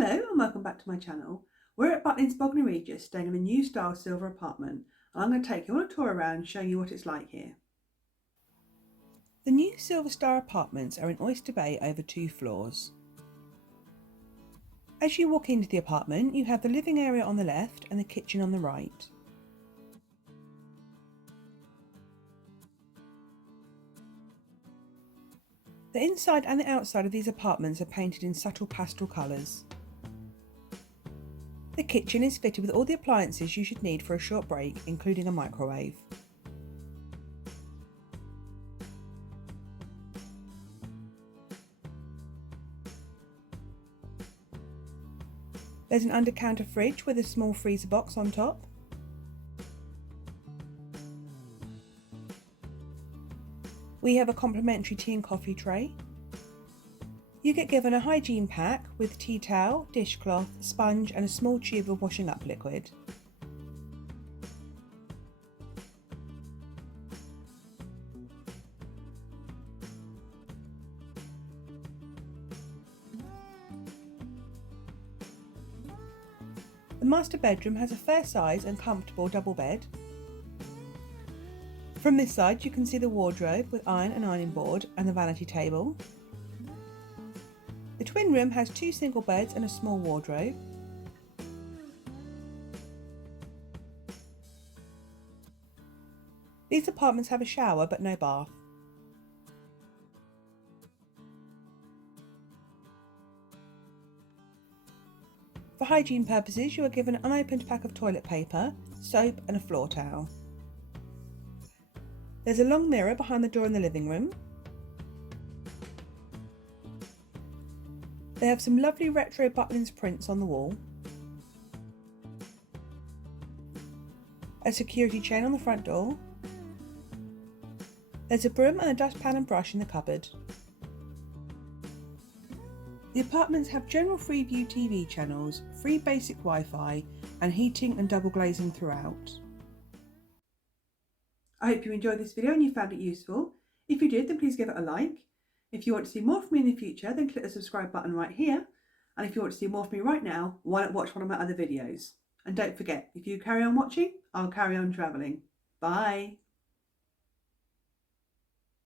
Hello and welcome back to my channel. We're at Butlins Bognor Regis staying in a new style silver apartment, and I'm going to take you on a tour around showing you what it's like here. The new silver star apartments are in Oyster Bay over 2 floors. As you walk into the apartment, you have the living area on the left and the kitchen on the right. The inside and the outside of these apartments are painted in subtle pastel colours. The kitchen is fitted with all the appliances you should need for a short break, including a microwave. There's an under-counter fridge with a small freezer box on top. We have a complimentary tea and coffee tray. You get given a hygiene pack with tea towel, dishcloth, sponge and a small tube of washing up liquid. The master bedroom has a fair size and comfortable double bed. From this side you can see the wardrobe with iron and ironing board and the vanity table. The twin room has 2 single beds and a small wardrobe. These apartments have a shower but no bath. For hygiene purposes, you are given an unopened pack of toilet paper, soap and a floor towel. There's a long mirror behind the door in the living room. They have some lovely retro Butlins prints on the wall. A security chain on the front door. There's a broom and a dustpan and brush in the cupboard. The apartments have general Freeview TV channels, free basic Wi-Fi and heating and double glazing throughout. I hope you enjoyed this video and you found it useful. If you did, then please give it a like. If you want to see more from me in the future, then click the subscribe button right here. And if you want to see more from me right now, why not watch one of my other videos? And don't forget, if you carry on watching, I'll carry on travelling. Bye!